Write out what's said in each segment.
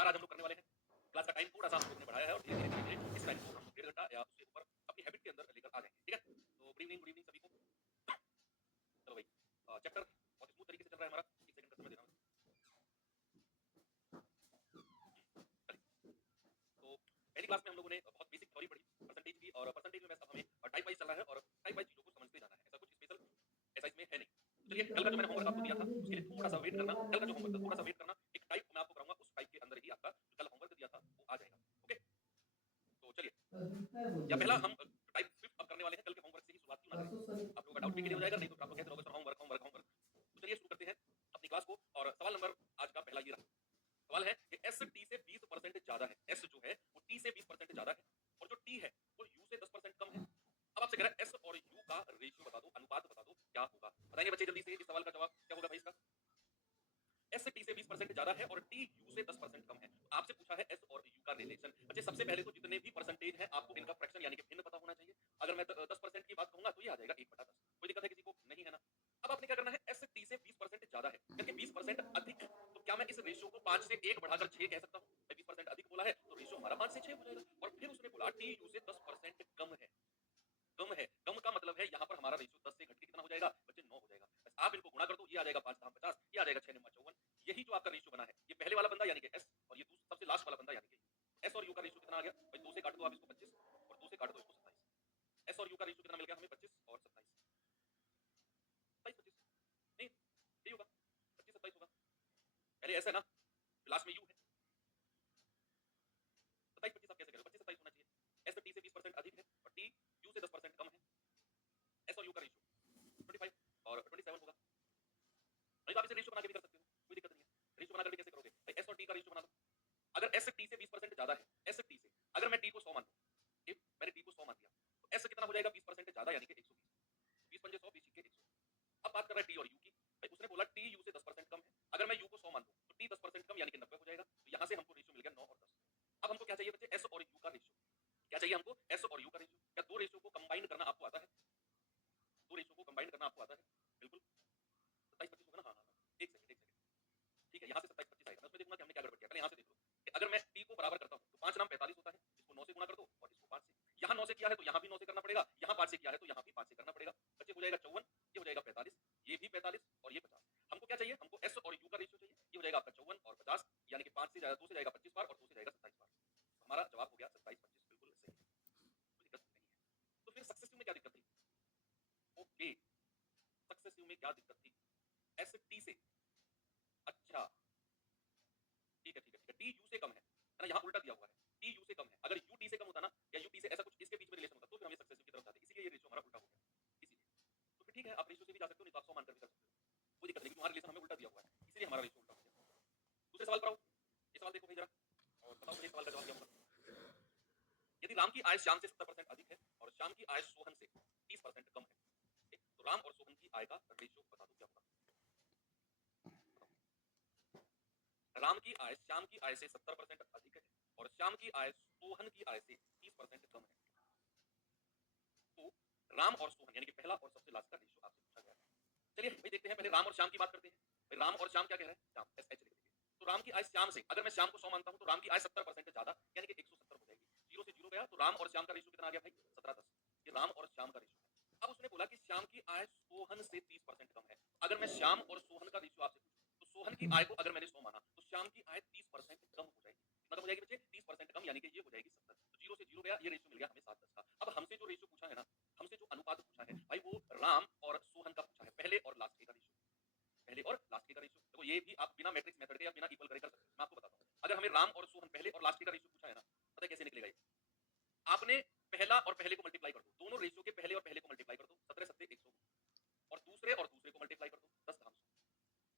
4 आज हम लोग करने वाले हैं। क्लास का टाइम थोड़ा-सा हम लोगों ने बढ़ाया है और धीरे-धीरे इस टाइम को हम लोग 1.5 घंटा या उससे ऊपर अपनी हैबिट के अंदर लेकर आ जाएँगे, ठीक है? तो गुड इवनिंग सभी को। चलो भाई चैप्टर बहुत स्मूथ तरीके से चल रहा है हमारा। 1 सेकंड का समय देना मुझे। चलिए, तो पहली क्लास में हम लोगों ने बहुत बेसिक थ्योरी पढ़ी परसेंटेज की और परसेंटेज में बस अब हमें टाइप वाइज चलना है और टाइप वाइज चीज़ों को समझते जाना है। ऐसा कुछ स्पेशल ऐसा इसमें है नहीं। तो चलिए कल का जो मैंने होमवर्क आपको दिया था उसके लिए थोड़ा-सा वेट करना। कल का जो होमवर्क था थोड़ा-सा वेट करना। एक टाइप मैं आपको कराऊँगा उस टाइप के अंदर ही आपका जो कल होमवर्क दिया था वो आ जाएगा। ओके? तो चलिए या पहला हम टाइप 5 अब करने वाले हैं। कल के होमवर्क से ही शुरुआत क्यों ना करें? आप लोगों का डाउट भी क्लियर हो जाएगा, नहीं तो फिर आप लोग कहते रहोगे सर होमवर्क। तो चलिए शुरू करते हैं अपनी क्लास को और सवाल नंबर आज का पहला ये रहा। सवाल है कि एस टी से 20% ज्यादा है। एस जो है वो टी से 20% ज्यादा है और जो टी है वो यू से 10% कम है। अब आपसे कह रहा है एस और यू का रेशियो बता दो, अनुपात बता दो, क्या होगा? बताइए बच्चे जल्दी से इस सवाल का जवाब क्या होगा भाई इसका? एस टी से 20% ज्यादा है और टी यू से 10% कम है। तो आपसे पूछा है एस और यू का रिलेशन। बच्चे सबसे पहले तो जितने भी परसेंटेज हैं आपको इनका फ्रैक्शन यानी कि भिन्न पता होना चाहिए। अगर मैं 10% की बात कहूंगा तो ये आ जाएगा 1/10। कोई दिक्कत है किसी को? नहीं है ना? अब आपने क्या करना है, एस टी से 20% ज्यादा है यानी कि 20% अधिक। तो क्या मैं इस रेशियो को 5 से 1 बढ़ाकर 6 कह सकता हूँ? 20% अधिक बोला है तो रेशियो हमारा 5 से 6 हो जाएगा। और फिर उसने बोला टी यू से 10% कम है। कम है, कम का मतलब है यहाँ पर हमारा रेशियो 10 से घट के कितना हो जाएगा बच्चे? 9 हो जाएगा। बस आप इनको गुणा कर दो, ये आ जाएगा 5 दाम 50, ये आ जाएगा 6 निम्मा 54। यही जो आपका रेशियो बना है, ये पहले वाला बंदा यानी कि एस और ये सबसे लास्ट वाला बंदा यानी कि एस और यू का रेशियो कितना आ गया भाई? 2 से काट दो आप इसको 25 और 2 से काट दो इसको 27। एस और यू का रेशियो कितना मिल गया हमें? 25 और 27। 27 25 नहीं यही होगा, 25 27 होगा। पहले एस है ना, लास्ट में यू है। 27 25 आप कैसे करोगे? 25 27 होना चाहिए। एस टी से 20% अधिक है और टी यू से 10% कम है। एस और यू का रेशियो 25 और 27 होगा। नहीं तो आप इसे रेशियो बना के भी कर सकते हो, कोई दिक्कत नहीं है। रेशियो बनाकर भी कैसे करोगे भाई? एस और टी का रेशियो बना लो। अगर एस टी से 20% ज्यादा है, एस टी से अगर मैं टी को 100 मान लूं, ठीक, मैंने टी को 100 मान दिया तो एस कितना हो जाएगा? 20% ज्यादा यानी कि 120। 20 पंजे 100, 20 के 100। अब बात कर रहा है टी और यू की। भाई उसने बोला टी यू से 10% कम है। अगर मैं यू को 100 मान दूं तो टी 10% कम यानी कि 90 हो जाएगा। तो यहां से हमको रेशियो मिल गया 9 और 10। अब हमको क्या चाहिए बच्चे? एस और यू का रेशियो। क्या चाहिए हमको? एस और यू का रेशियो। क्या दो रेशियो को कंबाइन करना आपको आता है? दो रेशियो को कंबाइन करना आपको आता है? बिल्कुल। 27 25 होगा ना? हाँ हाँ हाँ। एक सेकंड ठीक है, यहाँ से 27 25 आएगा। मैं उसमें देखूंगा कि हमने क्या गड़बड़ किया। पहले यहाँ से देख लो कि अगर मैं टी को बराबर करता हूँ तो 5 नाम 45 होता है। इसको 9 से गुणा कर दो और इसको 5 से। यहाँ 9 से किया है तो यहाँ भी 9 से करना पड़ेगा। यहाँ 5 से किया है तो यहाँ भी 5 से करना पड़ेगा। बच्चे हो जाएगा 54, ये हो जाएगा 45, ये भी 45 और ये 50। हमको क्या चाहिए? हमको एस और यू का रेशियो चाहिए। ये हो जाएगा आपका 54 और 50 यानी कि 5 से जाएगा 2 से जाएगा 25 बार और 2 से जाएगा 27 बार। तो हमारा जवाब हो गया 27 25। बिल्कुल सही है, कोई दिक्कत नहीं है। तो फिर सक्सेसिव में क्या दिक्कत थी? ओके, सक्सेसिव में क्या दिक्कत थी? एस टी से, अच्छा ठीक है, टी यू से कम है ना? यहाँ उल्टा दिया हुआ है, टी यू से कम है। अगर यू टी से कम होता ना या यू टी से ऐसा कुछ इसके बीच में रिलेशन होता तो फिर हम सक्सेसिव की तरफ जाते। इसीलिए ये रेशियो हमारा उल्टा हो गया, इसीलिए। तो फिर ठीक है, आप रेशियो से भी जा सकते हो, नहीं तो आप 100 मानकर भी कर सकते हो, कोई दिक्कत नहीं। तुम्हारा रिलेशन हमें उल्टा दिया हुआ है, इसीलिए हमारा रेशियो उल्टा हो गया। दूसरे सवाल पर आओ। ये सवाल देखो भाई जरा और बताओ मुझे सवाल का जवाब क्या होगा। यदि राम की आय श्याम से 70% अधिक है और श्याम की आय सोहन से 30% कम है, तो राम और सोहन की आय का रेशियो बता दो क्या होगा। राम की आय श्याम की आय से 70% अधिक है और श्याम की आय सोहन की आय से 30% कम है। तो राम और सोहन यानी कि पहला और सबसे लास्ट का रेशियो आपसे पूछा गया है। चलिए भाई देखते हैं, पहले राम और श्याम की बात करते हैं। भाई राम और श्याम क्या कह रहे हैं? श्याम एस एच लिख देंगे। तो राम की आय श्याम से, अगर मैं श्याम को 100 मानता हूं तो राम की आय 70% ज्यादा यानी कि 170 हो जाएगी। 0 से 0 गया तो राम और श्याम का रेशियो कितना आ गया भाई? 17 10। ये राम और श्याम का रेशियो है। अब उसने बोला कि श्याम की आय सोहन से 30% कम है। अगर मैं श्याम और सोहन का रेशियो आपसे पूछूं तो सोहन की आय को अगर मैंने 100 माना तो श्याम की आय 30% कम हो जाएगी। मतलब हो जाएगी बच्चे 30% कम यानी कि ये हो जाएगी 70। तो 0 से 0 गया, ये रेशियो मिल गया हमें 7 10 का। अब हमसे जो रेशियो पूछा है ना, हमसे जो अनुपात पूछा है भाई, वो राम और सोहन का पूछा है, पहले और लास्ट के का रेशियो। पहले और लास्ट के का रेशियो देखो, ये भी आप बिना मैट्रिक्स मेथड के या बिना इक्वल करे कर सकते हो। मैं आपको बताता हूं, अगर हमें राम और सोहन पहले और लास्ट के का रेशियो पूछा है ना, पता है कैसे निकलेगा ये? आपने पहला और पहले को मल्टीप्लाई कर दो, दोनों रेशियो के पहले और पहले को मल्टीप्लाई कर दो, 17 7 100 और दूसरे को मल्टीप्लाई कर दो 10 धाम 100।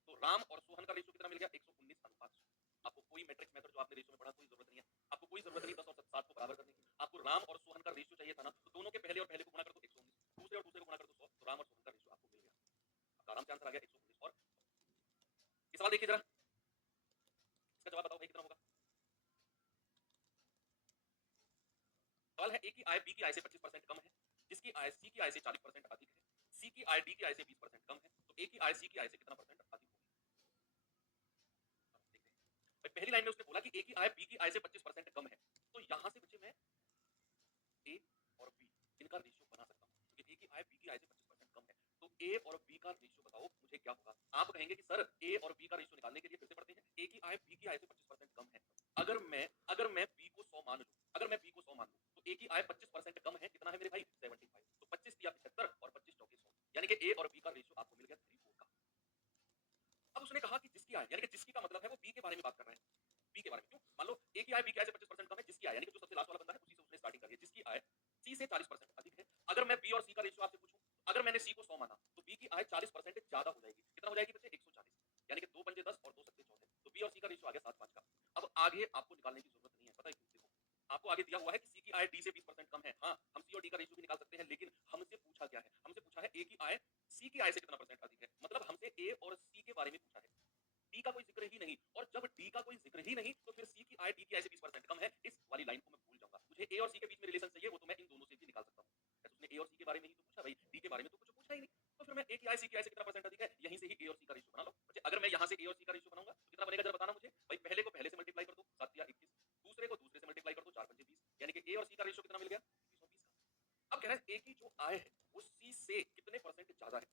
तो राम और सोहन का रेशियो कितना मिल गया? 119 अनुपात 100। आपको कोई मैट्रिक्स मेथड जो आपने रेशियो में पढ़ा कोई जरूरत नहीं है। आपको कोई जरूरत नहीं 10 और 7 को बराबर करने की। आपको राम और सोहन का रेशियो चाहिए था ना, तो दोनों के पहले और पहले को गुणा कर दो 119, दूसरे और दूसरे को गुणा कर दो 100, तो राम और सोहन का रेशियो आपको मिल गया। आपका आराम से आंसर आ गया 119। और ये सवाल देखिए जरा, इसका जवाब बताओ भाई कितना होगा। सवाल है, ए की आय बी की आय से 25% कम है, जिसकी आय सी की आय से 40% अधिक है। सी की आय डी की आय से 20% कम है, तो ए की आय सी की आय से कितना परसेंट अधिक होगी? देखते हैं भाई, पहली लाइन में उसने बोला कि ए की आय बी की आय से 25% कम है, तो यहाँ से बच्चे मैं ए और बी इनका रेशियो बना सकता हूँ, क्योंकि ए की आय बी की आय से 25% कम है। तो ए और बी का रेशियो बताओ मुझे क्या होगा? आप कहेंगे कि सर ए और बी का रेशियो निकालने के लिए फिर से पढ़ते हैं। ए की आय बी की आय से 25% कम है। अगर मैं बी को 100 मान लूँ, अगर मैं बी को 100 मान लूँ, तो ए की आय 25% कम है, कितना है मेरे भाई? 75। तो 25 तिया 75 और 25 चौके 100, यानी कि ए और बी का रेशियो आपको मिल गया 3:4 का। अब उसने कहा कि जिसकी आय, यानी कि जिसकी का मतलब है वो बी के बारे में बात कर रहे हैं। बी के बारे में क्यों? मान लो ए की आय बी की आय से 25% कम है, जिसकी आय यानी कि जो सबसे लास्ट वाला बंदा है उसी से उसने स्टार्टिंग करी है, जिसकी आय सी से 40% अधिक है। अगर मैं बी और सी का रेशियो आपसे पूछूं, अगर मैंने सी को 100 माना तो बी की आय 40% ज्यादा हो जाएगी। कितना हो जाएगी बच्चे? 140, यानी कि 2 पंजे 10 और 2 सत्ते 14। तो बी और सी का रेशियो आ गया 7:5 का। अब आगे आपको निकालने की जरूरत नहीं है, पता है क्यों? देखो, आपको आगे दिया हुआ है कि सी की आय डी से 20% कम है। हाँ, हम सी और डी का रेशियो भी निकाल सकते हैं, लेकिन हमसे पूछा क्या है? हमसे पूछा है ए की आय सी की आय से कितना परसेंट अधिक है, मतलब हमसे ए और सी के बारे में पूछा है। डी का कोई जिक्र ही नहीं, और जब डी का कोई जिक्र ही नहीं तो फिर सी की आय डी की आय से 20% कम है, इस वाली लाइन को मैं भूल जाऊंगा। मुझे ए और सी के बीच में रिलेशन चाहिए, वो तो मैं इन दोनों से भी निकाल सकता हूँ। जैसे उसने ए और सी के बारे में ही तो पूछा भाई, डी के बारे में तो कुछ पूछा ही नहीं, तो फिर मैं ए की आय सी की आय से कितना परसेंट अधिक है, यहीं से ही ए और सी का रेशियो बना लो। बच्चे, अगर मैं यहाँ से ए और सी का रेशियो बनाऊंगा तो कितना बनेगा जरा बताना मुझे भाई। पहले को पहले से मल्टीप्लाई कर दो, 7 या 21, दूसरे को दूसरे से मल्टीप्लाई कर दो, 4 पंजे 20, यानी कि ए और सी का रेशियो कितना मिल गया? 20 और 20 का। अब कह रहे हैं ए की जो आय है वो सी से कितने परसेंट ज्यादा है।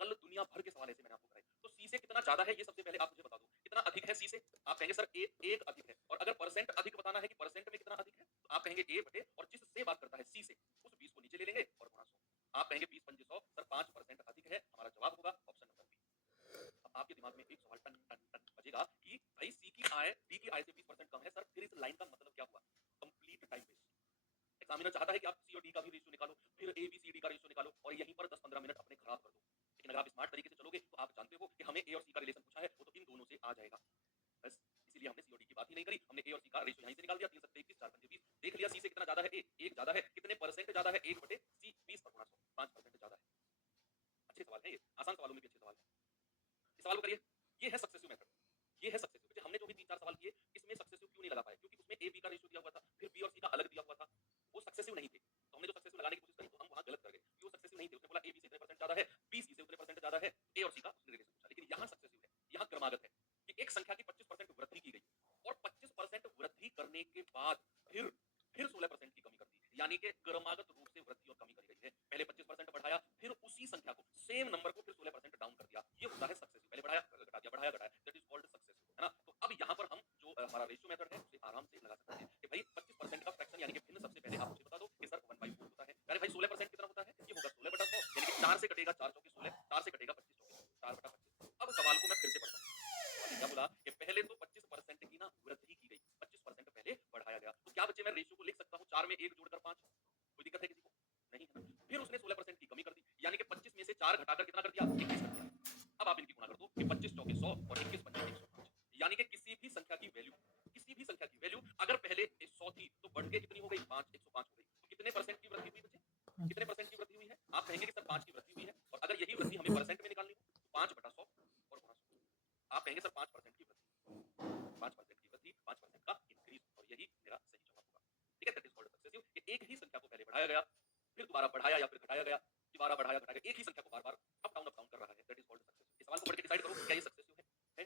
कल दुनिया भर के सवाल ऐसे मैंने आपको कराए, तो सी से कितना ज्यादा है ये सबसे पहले आप मुझे बता दो। कितना अधिक है सी से? आप कहेंगे सर ए एक अधिक है, और अगर परसेंट अधिक बताना है कि परसेंट में कितना अधिक है, तो आप कहेंगे ए बटे और जिससे बात करता है सी से, उस 20 को नीचे ले लेंगे और गुणा 100। आप कहेंगे 20 पंजे 100, सर 5% अधिक है, हमारा जवाब होगा ऑप्शन नंबर बी। अब आपके दिमाग में एक सवाल टन टन टन बजेगा कि भाई सी की आय डी की आय से 20% कम है, सर फिर इस लाइन का मतलब क्या हुआ? Complete time waste. एग्जामिनर चाहता है कि आप सी और डी का भी रेशियो निकालो, फिर ए बी सी डी का रेशियो निकालो, और यहीं पर 10-15 मिनट अपने खराब कर दो। लेकिन अगर आप स्मार्ट तरीके से चलोगे तो आप जानते हो कि हमें ए और सी का रिलेशन पूछा है, वो तो इन दोनों से आ जाएगा। बस इसीलिए हमने सी और डी की बात ही नहीं करी, हमने ए और सी का रेशियो यहीं से निकाल दिया। 3 सत्ते 21, 4 पंजे 20, देख लिया सी से कितना ज्यादा है। ए एक ज्यादा है, कितने परसेंट ज्यादा है? 1 बटे सी 20 और गुणा 100, 5% ज्यादा है। अच्छे सवाल है ये, आसान सवालों में भी अच्छे सवाल है। इस सवाल को करिए। ये है सक्सेसिव मेथड, ये है सक्सेसिव। हमने जो भी 3-4 सवाल किए, इसमें सक्सेसिव क्यों नहीं लगा पाए? क्योंकि उसमें ए बी का रेशियो दिया हुआ था, फिर बी और सी का अलग दिया हुआ था, वो सक्सेसिव नहीं थे। तो हमने जो सक्सेसिव लगाने की कोशिश करी, तो हम वहां गलत कर गए, क्योंकि वो सक्सेसिव नहीं थे। उसने बोला ए बी से इतने परसेंट ज्यादा है, बी सी से उतने परसेंट ज्यादा है, ए और सी का उसने रिलेशन पूछा। लेकिन यहाँ सक्सेसिव है, यहाँ क्रमागत है कि एक संख्या की 25% वृद्धि की गई, और 25% वृद्धि करने के बाद फिर 16% की कमी कर दी, यानी कि क्रमागत रूप से वृद्धि और कमी करी गई है। पहले 25% बढ़ाया, फिर उसी संख्या को, सेम नंबर को फिर 16% डाउन कर दिया। ये होता है सक्सेसिव। पहले बढ़ाया, घटा दिया, बढ़ाया, घटाया, दैट इज कॉल्ड सक्सेसिव, है ना? तो अब यहाँ पर हम जो हमारा रेशियो मेथड है उसे आराम से लगा सकते हैं कि भाई 25% का फ्रैक्शन यानी कि भिन्न, सबसे पहले आप मुझे बता दो कि सर 1/4 होता है। अरे भाई 16% कितना होता है? ये होगा 16/100, यानी कि 4 से कटेगा 4 चौके 16, 4 से कटेगा 25 चौके 4/25। अब सवाल को मैं फिर से पढ़ता हूँ। सवाल ने क्या बोला कि पहले तो 25% की ना वृद्धि की गई, 25% पहले बढ़ाया गया। तो क्या बच्चे मैं रेशियो को लिख सकता हूँ 4 में 1 जोड़कर 5? कोई दिक्कत है किसी को? नहीं है ना? फिर उसने 16% की कमी कर दी, यानी कि 25 में से 4 घटाकर कितना कर दिया? 21 कर दिया। अब आप इनकी गुणा कर दो कि 25 चौके 100 और 21 पंजे 105, यानी कि किसी भी संख्या की वैल्यू, किसी भी संख्या की वैल्यू अगर पहले 100 थी तो बढ़ के कितनी हो गई? 5, 105 हो गई। तो कितने परसेंट की वृद्धि हुई बच्चे? कितने परसेंट की वृद्धि हुई है? आप कहेंगे कि सर 5 की वृद्धि हुई है, और अगर यही वृद्धि हमें परसेंट में निकालनी हो तो 5/100 और गुणा 100। आप कहेंगे सर 5% की वृद्धि, 5% की वृद्धि, 5% का इंक्रीज, और यही मेरा सही जवाब होगा। ठीक है, दैट इज कॉल्ड सक्सेसिव कि एक ही संख्या को पहले बढ़ाया गया, फिर दोबारा बढ़ाया या फिर घटाया गया, दोबारा बढ़ाया घटाया गया, एक ही संख्या को बार-बार अप डाउन कर रहा है, दैट इज कॉल्ड सक्सेसिव। इस सवाल को पढ़ के डिसाइड करो क्या ये सक्सेसिव है? है?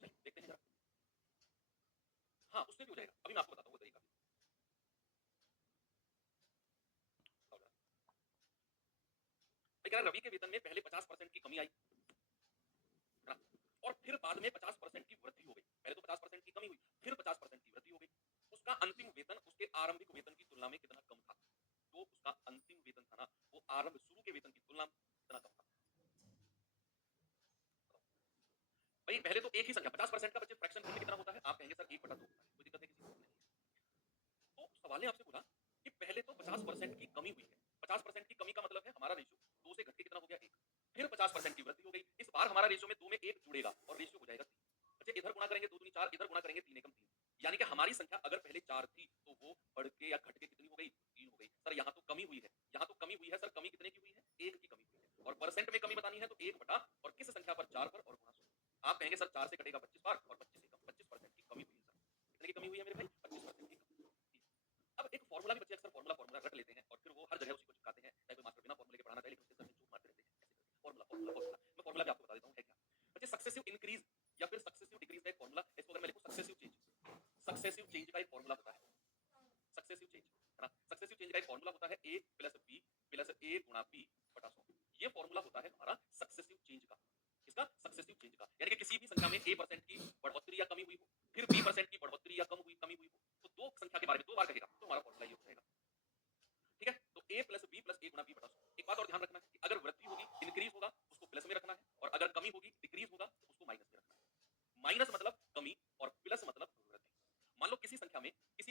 चलिए देखते हैं जरा। हाँ, उससे भी हो जाएगा, अभी मैं आपको बताता हूँ वो तरीका भी। बताओ जरा। भाई कह रहा है रवि के वेतन में पहले 50% की कमी आई, है ना? और फिर बाद में 50% की वृद्धि हो गई। पहले तो 50% की कमी हुई, फिर 50% की वृद्धि हो गई। उसका अंतिम वेतन उसके आरंभिक वेतन की तुलना में कितना कम था? जो उसका अंतिम वेतन था ना, वो आरंभ शुरू के वेतन की तुलना में कितना कम था? बताओ। भाई पहले तो एक ही संख्या 50% का बच्चे फ्रैक्शन भिन्न कितना होता है? आप कहेंगे सर 1/2 होता है। कोई दिक्कत है किसी को? नहीं है। तो सवाल ने आपसे बोला कि पहले तो 50% की कमी हुई है। 50% की कमी का मतलब है हमारा रेशियो 2 से घट के कितना हो गया? 1। फिर 50% की वृद्धि हो गई। इस बार हमारा रेशियो में 2 में 1 जुड़ेगा और रेशियो हो जाएगा 3। अच्छा, इधर गुणा करेंगे 2 दूनी 4, इधर गुणा करेंगे 3 एकम 3, यानी कि हमारी संख्या अगर पहले 4 थी तो वो बढ़ के या घट के कितनी हो गई? 3 हो गई। सर यहाँ तो कमी हुई है, यहाँ तो कमी हुई है। सर कमी कितने की हुई है? 1 की कमी हुई है। और परसेंट में कमी बतानी है तो 1 बटा और किस संख्या पर? 4 पर, और गुणा 100। आप कहेंगे सर 4 से कटेगा 25 बार और 25 एकम, 25% की कमी हुई है। सर कितने की कमी हुई है मेरे भाई? 25% की कमी। अब एक फॉर्मूला भी बच्चे अक्सर फॉर्मूला रट लेते हैं और फिर वो हर जगह उसी को चिपकाते हैं, चाहे कोई मास्टर बिना फॉर्मूले के पढ़ाना चाहे, लेकिन उसके सर में चूक मारते रहते हैं ऐसे करके, फॉर्मूला फॉर्मूला फॉर्मूला। मैं फॉर्मूला भी आपको बता देता हूँ है क्या। बच्चे सक्सेसिव इंक्रीज या फिर सक्सेसिव डिक्रीज का एक फॉर्मूला, इसको अगर मैं लिखूं सक्सेसिव चेंज का एक फॉर्मूला होता है। सक्सेसिव चेंज है ना, सक्सेसिव चेंज का एक फॉर्मूला होता है a plus b plus a गुणा b बटा 100। ये फॉर्मूला होता है हमारा सक्सेसिव चेंज का। इसका सक्सेसिव चेंज का यानी कि किसी भी संख्या में a% की बढ़ोतरी या कमी हुई हो, फिर b% की बढ़ोतरी या कमी हुई हो, तो दो संख्या के बारे में दो बार कहेगा तो हमारा फॉर्मूला ये हो जाएगा। ठीक है, तो a plus b plus a गुणा b बटा 100। एक बात और ध्यान रखना है कि अगर वृद्धि होगी इंक्रीज होगा उसको प्लस में रखना है, और अगर कमी होगी डिक्रीज होगा तो उसको माइनस में रखना है। माइनस मतलब कमी और प्लस मतलब वृद्धि। मान लो किसी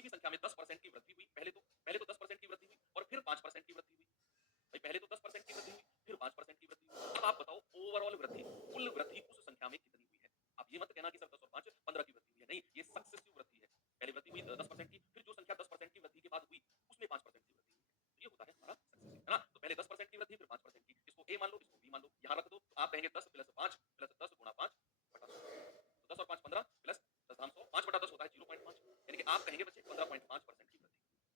भी संख्या में 10% की वृद्धि हुई, पहले तो 10% की वृद्धि हुई और फिर 5% की वृद्धि हुई। भाई पहले तो 10% की वृद्धि हुई फिर 5% की वृद्धि हुई। अब आप बताओ ओवरऑल वृद्धि, कुल वृद्धि उस संख्या में कितनी हुई है। आप ये मत कहना कि सर 10 और 5 15 की वृद्धि हुई है, नहीं, ये सक्सेसिव वृद्धि है। पहले वृद्धि हुई 10% की, फिर जो संख्या 10% की वृद्धि के बाद हुई उसमें 5% की वृद्धि हुई। तो ये होता है हमारा सक्सेसिव, है ना। तो पहले 10% की वृद्धि फिर 5% की, इसको a मान लो इसको b मान लो, यहां रख दो तो आप कहेंगे 10 प्लस 5 प्लस 10 गुणा 5 बटा 100। तो 10 और 5 15 प्लस 10 धाम 100, 5 बटा 10 होता है 0.5, यानी कि आप कहेंगे बच्चे 15.5% की वृद्धि।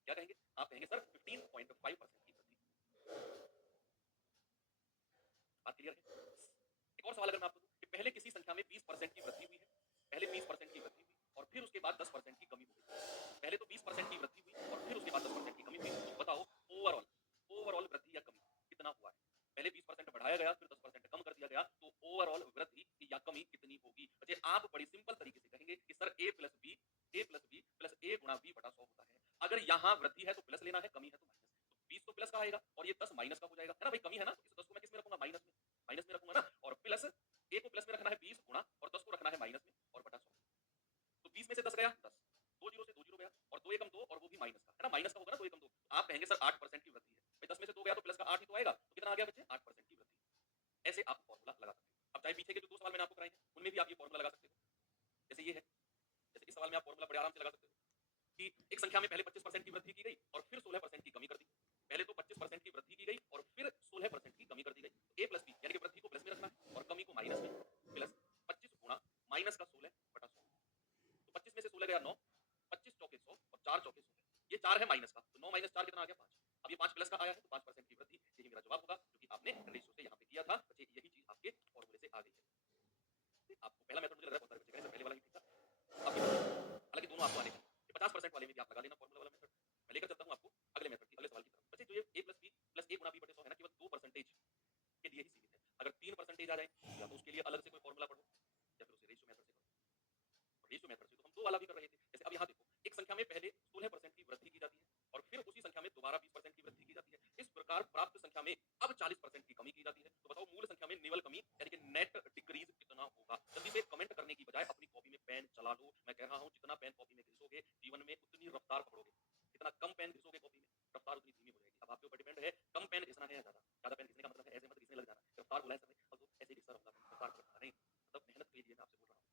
क्या कहेंगे, आप कहेंगे सर 15.5% की वृद्धि। बात क्लियर है। एक और सवाल अगर मैं आपको दूं कि पहले किसी संख्या में 20% की वृद्धि हुई है, पहले 20% की वृद्धि हुई और फिर उसके बाद 10% की कमी हो गई। पहले तो 20% की वृद्धि हुई और फिर उसके बाद 10% की कमी हुई, तो बताओ ओवरऑल ओवरऑल वृद्धि या कमी कितना हुआ है। पहले 20% बढ़ाया गया फिर 10% कम कर दिया गया, तो ओवरऑल वृद्धि या कमी कितनी होगी। बच्चे आप बड़ी सिंपल तरीके से कहेंगे कि sir a plus b plus a गुणा b बटा 100 होता है। अगर यहाँ वृद्धि है तो प्लस लेना है, कमी है तो माइनस। तो 20 तो प्लस का आएगा और ये 10 माइनस का हो जाएगा, है ना भाई। कमी है ना तो इस 10 को मैं किस में रखूंगा, माइनस में रखूंगा ना। और प्लस a को प्लस में रखना है 20 गुणा और 10 को रखना है माइनस में और बटा 100। तो 20 में से 10 गया 10, 2 जीरो से 2 जीरो गया और 2 एकम 2 और वो भी माइनस का, है ना, माइनस का होगा ना 2 एकम 2। तो आप कहेंगे सर 8% की वृद्धि है। भाई 10 में से 2 गया तो प्लस का 8 ही तो आएगा, तो कितना आ गया बच्चे 8% की वृद्धि। ऐसे आप फॉर्मूला लगा सकते हो। अब चाहे पीछे के जो दो सवाल मैंने आपको कराए हैं उनमें भी आप ये फॉर्मूला लगा सकते हो। जैसे ये है, जैसे इस सवाल में आप फॉर्मूला बड़े आराम से लगा सकते हो कि एक संख्या में पहले 25% की वृद्धि की गई और फिर 16% की कमी कर दी। पहले तो 25% की वृद्धि की गई और फिर 16% की कमी कर दी गई। तो a प्लस b यानी कि वृद्धि को प्लस में रखना है और कमी को माइनस में, प्लस 25 गुणा माइनस का 16 बटा 100। तो 25 में से 16 गया 9, 25 चौके 100 और 4 चौके 100 है। ये 4 है माइनस का, तो 9 माइनस 4 कितना आ गया 5। अब ये 5 प्लस का आया है तो 5% की वृद्धि, यही मेरा जवाब होगा जो कि आपने रेशियो से यहाँ पे किया था। बच्चे यही चीज आपके फॉर्मूले से आ गई है। आपको पहला मेथड मुझे लग रहा है बहुत सारे बच्चे कहें सर पहले वाला ही ठीक था। अब हालांकि दोनों आपको आने चाहिए। 50% वाले में भी आप लगा लेना फॉर्मूला वाला मेथड। मैं लेकर चलता हूँ आपको अगले मेथड की, अगले सवाल की तरफ। बच्चे जो ये a plus b plus a गुणा b बटे 100 है ना, केवल 2% के लिए ही सीमित है। अगर 3% आ जाए या तो उसके लिए अलग से कोई फॉर्मूला पढ़ो या फिर उसे रेशियो मेथड से करो। रेशियो मेथड से तो हम दो वाला भी कर रहे थे। जैसे अब यहाँ देखो, एक संख्या में पहले 16% की वृद्धि की जाती है और फिर उसी संख्या में दोबारा 20% की वृद्धि की जाती है। इस प्रकार प्राप्त संख्या में अब 40% की कमी की जाती है। तो बताओ मूल संख्या में निवल कमी यानी कि नेट डिक्रीज कितना होगा। जल्दी से कमेंट करने की बजाय अपनी कॉपी में पेन चला लो। मैं कह रहा हूँ जितना पेन कॉपी में घिसोगे जीवन में उतनी रफ्तार पकड़ोगे, जितना कम पेन घिसोगे कॉपी में रफ्तार उतनी धीमी हो जाएगी। अब आपके ऊपर डिपेंड है कम पेन घिसना है या ज्यादा पेन घिसने का मतलब है ऐसे मत घिसने लग जाना रफ्तार बोला है सर अब तो ऐसे ही घिसता रहूंगा रफ्तार पकड़ना नहीं, मतलब मेहनत के लिए मैं आपसे बोल रहा हूँ।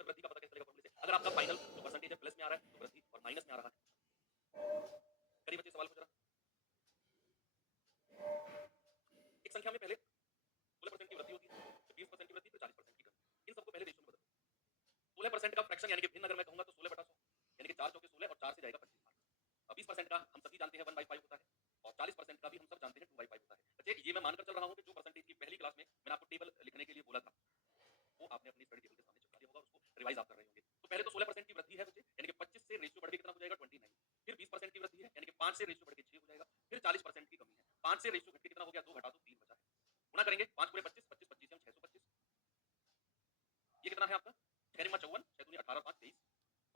तो वृद्धि का पता कैसे चलेगा फॉर्मूले से। अगर आपका फाइनल जो परसेंटेज है प्लस में आ रहा है तो वृद्धि और माइनस में आ रहा है। करीब बच्चे सवाल पूछ रहा, एक संख्या में पहले 16% की वृद्धि होती है, फिर 20% की वृद्धि, फिर 40% की कमी। इन सबको पहले रेशियो में बदलो। 16% का फ्रैक्शन यानी कि भिन्न अगर मैं कहूंगा तो 16 बटा 100 यानी कि 4 चौके 16 और 4 से जाएगा 25 मार्क। 20% का हम सभी जानते हैं 1/5 होता है और 40% का भी हम सब जानते हैं 2/5 होता है। बच्चे ये मैं मानकर चल रहा हूं कि जो परसेंटेज की पहली क्लास में मैंने आपको टेबल लिखने के लिए बोला था वो आपने अपनी स्टडी टेबल के सामने चिपका दिया होगा, उसको रिवाइज आप कर रहे होंगे। तो पहले तो 16% की वृद्धि है बच्चे यानी कि 25 से रेशियो बढ़ के कितना हो जाएगा 29। फिर 20% की वृद्धि है यानी कि 5 से रेशियो बढ़ के 6 हो जाएगा। फिर 40% की कमी है, 5 से रेशियो घट के कितना हो गया 2 घटा दो 3 बचा है। गुणा करेंगे 5 गुणे 25, 25 25 से हम 625। ये कितना है आपका 6 × 54, 6 दूनी 18 5 23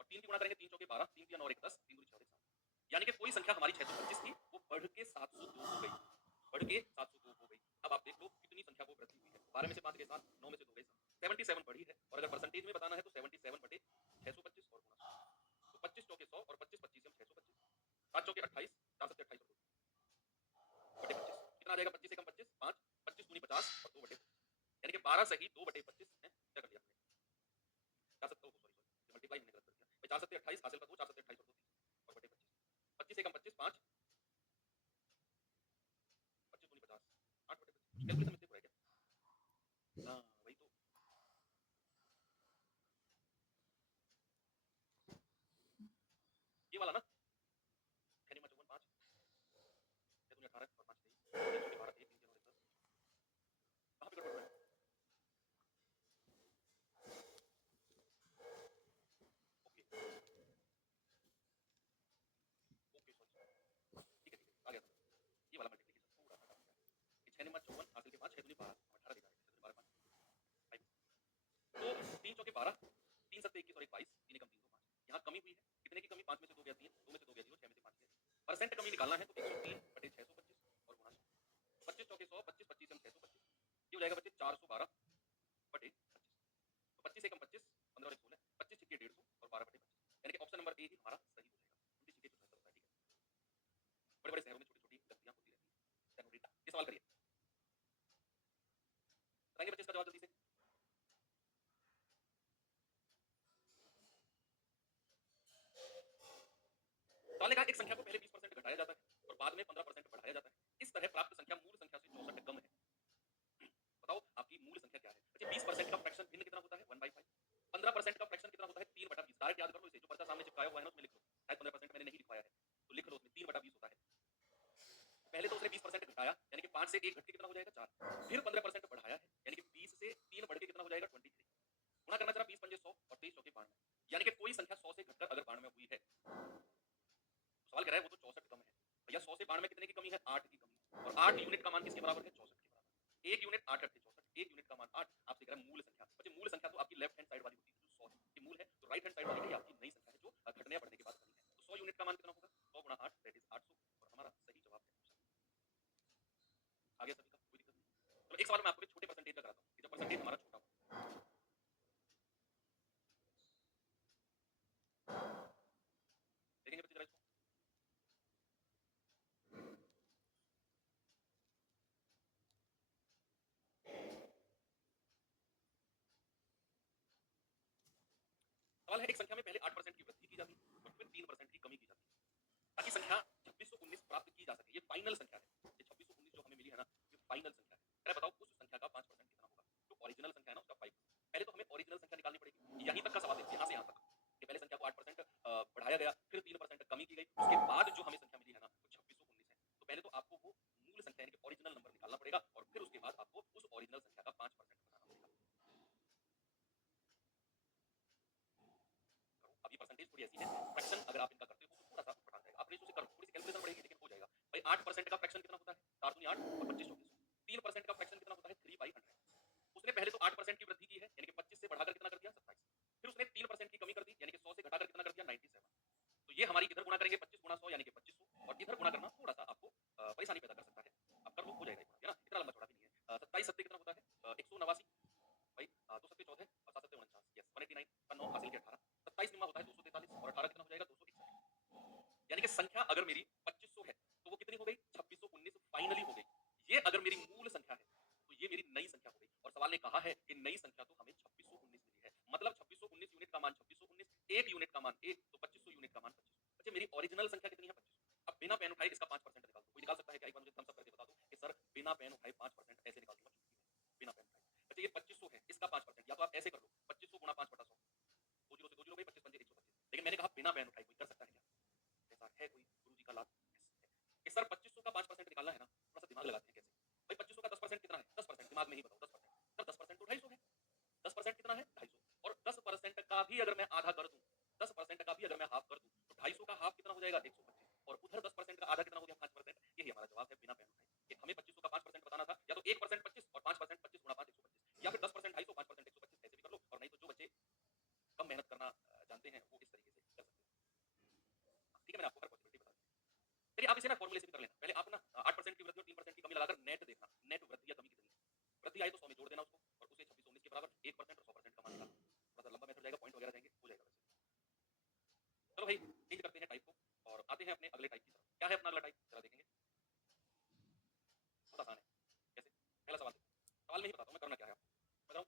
और 3 की गुणा करेंगे 3 चौके 12, 3 3 9 1 10, 3 दूनी 6 7। यानी कि कोई संख्या हमारी 625 थी वो बढ़ के 702 हो गई, बढ़ के 702 हो गई। अब आप देख लो कितनी संख्या को वृद्धि हुई है। 12 में से 5 गए 7, 9 में से 2 गए 77 बढ़ी है। और अगर परसेंटेज में बताना है तो 77 बटे 625 और गुणा 100। तो 25 चौके 100 और 25 25 से हम 625, 7 चौके 28, 4 7 28 बटे 25 कितना आ जाएगा 25 से कम 25 5, 25 दूनी 50 और 2 बटे 25 यानी कि 12 सही 2 बटे 25 है। क्या कर दिया हमने 4 7 सॉरी मल्टीप्लाई हमने गलत कर दिया। 4 7 28 हासिल का 2, 4 7 28 और 2 30 और बटे 25, 25 से कम 25 5, 25 दूनी 50 8 बटे 25। कैलकुलेशन मिस्टेक हो रहा है क्या? हाँ वही तो, ये वाला ना 6 × 54 5, 6 दूनी 18 और 5 23, 3 12 3 3 9 10 चौके 12, 3 सत्ते 21 और 1 22, 3 एकम 305। यहाँ कमी हुई है, कितने की कमी? 5 में से 2 गया 3, 2 में से 2 गया 0, 6 में से 5 गया। परसेंट कमी निकालना है तो 103/625 और गुणा 100। 25 चौके 100, 25 25 एकम 625, ये हो जाएगा बच्चे 412/25। तो 25 एकम 25, 15 और 1 16, 25 छिक्के 150 और 12/25, यानी कि ऑप्शन नंबर ए ही हमारा सही हो जाएगा। 20 छिक्के 74 होता है, ठीक है। बड़े-बड़े शहरों में छोटी-छोटी गलतियां होती रहती हैं। सेनोरिटा, ये सवाल करिए। बताएंगे बच्चे इसका जवाब जल्दी से। सवाल ने कहा एक संख्या को पहले 20% घटाया जाता है और बाद में 15% बढ़ाया जाता है। इस तरह प्राप्त संख्या मूल संख्या से 64 कम है। बताओ आपकी मूल संख्या क्या है? अच्छा 20% का फ्रैक्शन भिन्न कितना होता है? 1/5। 15% का फ्रैक्शन कितना होता है? 3/20। डायरेक्ट याद कर लो इसे, जो पर्चा सामने चिपकाया हुआ है ना उसमें लिख लो। शायद 15% मैंने नहीं लिखवाया है, तो लिख लो उसमें 3/20 होता है। पहले तो उसने 20% घटाया, यानी कि 5 से 1 घट के कितना हो जाएगा? 4। फिर 15% बढ़ाया है, यानी कि 20 से 3 बढ़ के कितना हो जाएगा? 23। गुणा करना चला 20 पंजे 100 और 23 चौके 92, यानी कि कोई संख्या 100 से घटकर अगर 92 हुई है, तो सवाल कह रहा है वो तो 64 कम है। भैया 100 से 92 कितने की कमी है? 8 की कमी है। और 8 यूनिट का मान किसके बराबर है? 64 के बराबर। 1 यूनिट 8 8 64, 1 यूनिट का मान 8। आपसे कह रहा है मूल संख्या। बच्चे मूल संख्या तो आपकी लेफ्ट हैंड साइड वाली होती है जो 100 है, ये मूल है। तो राइट हैंड साइड वाली है ये आपकी नई संख्या है जो घटने या बढ़ने के बाद बनी है। तो 100 यूनिट का मान कितना होगा? 100 गुणा 8 दैट इज 800 और हमारा सही जवाब है ऑप्शन। आ गया सभी का? कोई दिक्कत नहीं? चलो एक सवाल मैं आपको एक छोटे परसेंटेज का कराता हूँ कि जब परसेंटेज हमारा छोटा हो। देखेंगे बच्चे जरा इसको। सवाल है एक संख्या में पहले 8% की वृद्धि की जाती है और फिर 3% की कमी की जाती है ताकि संख्या 2619 प्राप्त की जा सके। ये फाइनल संख्या है। ये 2619 जो हमें मिली है ना, ये फाइनल संख्या है। कह रहा है बताओ उस संख्या का 5% कितना होगा? जो ओरिजिनल संख्या है ना उसका 5। पहले तो हमें ओरिजिनल संख्या निकालनी पड़ेगी। यहीं तक का सवाल है, यहाँ से यहाँ तक कि पहले संख्या को 8% बढ़ाया गया, फिर 3% कमी की गई, उसके बाद जो हमें संख्या मिली है ना वो 2619 है। तो पहले तो आपको वो मूल संख्या यानी कि ओरिजिनल नंबर निकालना पड़ेगा और फिर उसके बाद आपको उस ओरिजिनल संख्या का 5% बताना पड़ेगा। करो। अब ये परसेंटेज थोड़ी ऐसी है, फ्रैक्शन अगर आप इनका करते हो तो थोड़ा सा उठा जाएगा। आप रेशो से करो, थोड़ी सी कैलकुलेशन पड़ेगी लेकिन हो जाएगा। भाई 8% का फ्रैक्शन कितना होता है? 4 दूनी 8 और 25 चौके 100। 3% का फ्रैक्शन कितना होता है? 3/100। उसने पहले तो 8% की वृद्धि की है, यानी कि 25 से बढ़ाकर कितना कर दिया? 27। फिर उसने 3% की कमी कर दी, यानी कि 100 से घटाकर कितना कर दिया? 97। तो ये हमारी इधर गुणा करेंगे 25 गुणा 100 यानी कि 2500 और इधर गुणा करना थोड़ा सा आपको परेशानी पैदा कर सकता है। आप कर लो, हो जाएगा ये गुणा, है ना? इतना लंबा चौड़ा भी नहीं है। 27 सत्ते कितना होता है? 189 भाई। 2 सत्ते 14 और 7 सत्ते 49, यस 189 का 9 हासिल के 18। 27 निम्मा होता है 243 और 18 कितना हो जाएगा? 261। यानी कि संख्या अगर मेरी 2500 है तो वो कितनी हो गई? 2619 फाइनली हो गई। ये अगर मेरी मूल संख्या है तो ये मेरी नई संख्या हो गई। और सवाल ने कहा है कि नई संख्या तो हमें 2619 मिली है, मतलब 2619 यूनिट का मान 2619, 1 यूनिट का मान 1, तो 2500 यूनिट का मान 2500। अच्छा मेरी ओरिजिनल संख्या कितनी है? 2500। अब बिना पेन उठाए इसका 5% निकाल दो। कोई निकाल सकता है क्या? एक बार मुझे थम्स अप करके बता दो कि सर बिना पेन उठाए 5% ऐसे निकाल दूंगा चुटकी में, बिना पेन उठाए। अच्छा ये 2500 है, इसका 5%, या तो आप ऐसे कर लो 2500 गुणा 5/100, 2 जीरो से 2 जीरो गई, 25 पंजे 125। लेकिन मैंने कहा बिना पेन उठाए, कोई कर सकता है क्या? ऐसा है कोई गुरु जी का लाभ? कि सर 2500 का 5% निकालना है ना, थोड़ा सा दिमाग लगाते हैं कैसे। भाई 2500 का 10% कितना है? 10%, दिमाग में ही बताओ 10%। सर 10% तो 250 है। 10% कितना है? 250। और 10% का भी अगर मैं आधा कर दूं, 10% का भी अगर मैं हाफ कर दूं तो 250 का हाफ कितना हो जाएगा? 125। और उधर 10% का आधा कितना हो गया? 5%। यही हमारा जवाब है बिना पेन उठाए कि हमें 2500 का 5% बताना था, या तो 1% 25 और 5% 25 गुणा 5 125, या फिर 10% 250, 5% 125, ऐसे भी कर लो। और नहीं तो जो बच्चे कम मेहनत करना जानते हैं वो इस तरीके से कर सकते हैं। ठीक है, मैंने आपको हर पॉसिबिलिटी बता दी। चलिए आप इसे ना फॉर्मूले से भी कर लेना। पहले आप ना 8% की वृद्धि और 3% की कमी लगाकर नेट देखना, नेट वृद्धि या कमी कितनी है। वृद्धि आई तो 100 में जोड़ देना उसको और उसे 2619 के बराबर 1% और 100% का मान निकालना। थोड़ा सा लंबा मेथड जाएगा, पॉइंट वगैरह देंगे, हो जाएगा वैसे। चलो भाई चेंज करते हैं टाइप को और आते हैं अपने अगले टाइप की तरफ। क्या है अपना अगला टाइप? जरा देखेंगे। बहुत आसान है। कैसे? पहला सवाल देखो। सवाल में ही बताता हूँ मैं करना क्या है आपको। मैं बताऊँ